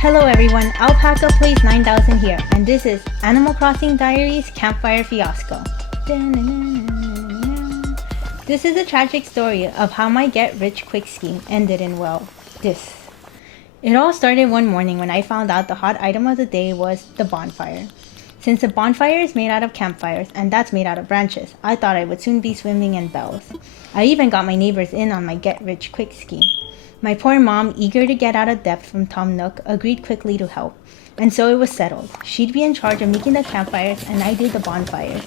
Hello everyone, Alpaca Plays 9000 here, and this is Animal Crossing Diaries Campfire Fiasco. This is a tragic story of how my get-rich-quick scheme ended in, well, this. It all started one morning when I found out the hot item of the day was the bonfire. Since the bonfire is made out of campfires, and that's made out of branches, I thought I would soon be swimming in bells. I even got my neighbors in on my get-rich-quick scheme. My poor mom, eager to get out of debt from Tom Nook, agreed quickly to help. And so it was settled. She'd be in charge of making the campfires and I did the bonfires,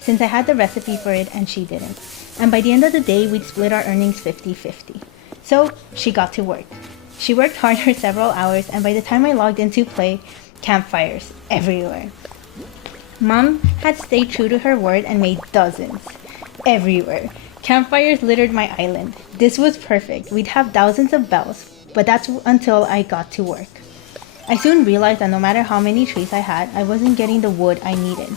since I had the recipe for it and she didn't. And by the end of the day, we'd split our earnings 50-50. So she got to work. She worked hard for several hours, and by the time I logged in to play, campfires everywhere. Mom had stayed true to her word and made dozens. Everywhere. Campfires littered my island. This was perfect. We'd have thousands of bells, but that's until I got to work. I soon realized that no matter how many trees I had, I wasn't getting the wood I needed.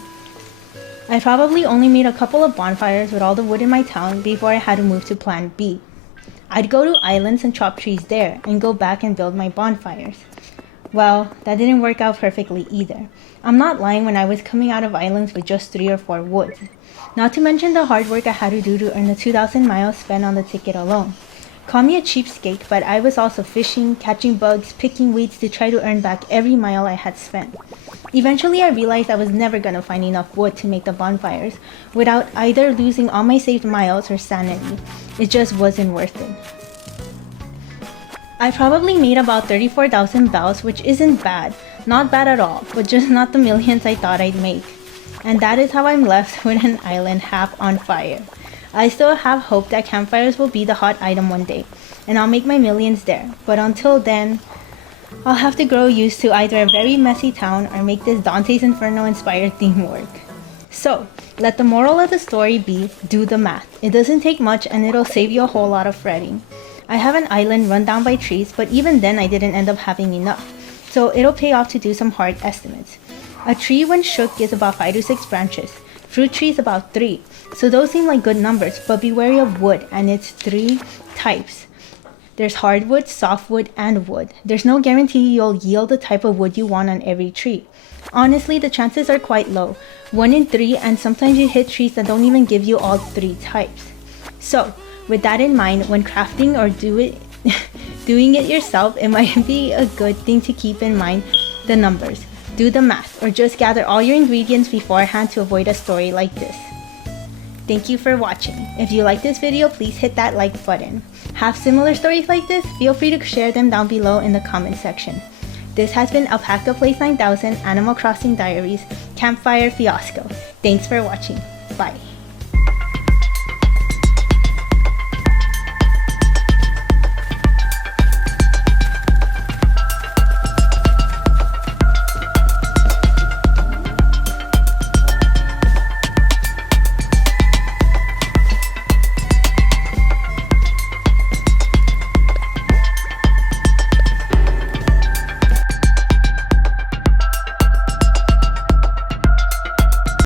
I probably only made a couple of bonfires with all the wood in my town before I had to move to Plan B. I'd go to islands and chop trees there, and go back and build my bonfires. Well, that didn't work out perfectly either. I'm not lying when I was coming out of islands with just 3 or 4 woods. Not to mention the hard work I had to do to earn the 2,000 miles spent on the ticket alone. Call me a cheapskate, but I was also fishing, catching bugs, picking weeds to try to earn back every mile I had spent. Eventually I realized I was never gonna find enough wood to make the bonfires without either losing all my saved miles or sanity. It just wasn't worth it. I probably made about 34,000 bells, which isn't bad. Not bad at all, but just not the millions I thought I'd make. And that is how I'm left with an island half on fire. I still have hope that campfires will be the hot item one day, and I'll make my millions there. But until then, I'll have to grow used to either a very messy town or make this Dante's Inferno inspired theme work. So, let the moral of the story be, do the math. It doesn't take much and it'll save you a whole lot of fretting. I have an island run down by trees, but even then I didn't end up having enough. So it'll pay off to do some hard estimates. A tree when shook gives about 5 to 6 branches. Fruit trees about 3. So those seem like good numbers, but be wary of wood, and it's 3 types. There's hardwood, softwood, and wood. There's no guarantee you'll yield the type of wood you want on every tree. Honestly, the chances are quite low. 1 in 3, and sometimes you hit trees that don't even give you all 3 types. So, with that in mind, when crafting or doing it yourself, it might be a good thing to keep in mind the numbers. Do the math, or just gather all your ingredients beforehand to avoid a story like this. Thank you for watching. If you like this video, please hit that like button. Have similar stories like this? Feel free to share them down below in the comment section. This has been Alpaca Plays 9000 Animal Crossing Diaries Campfire Fiasco. Thanks for watching. Bye.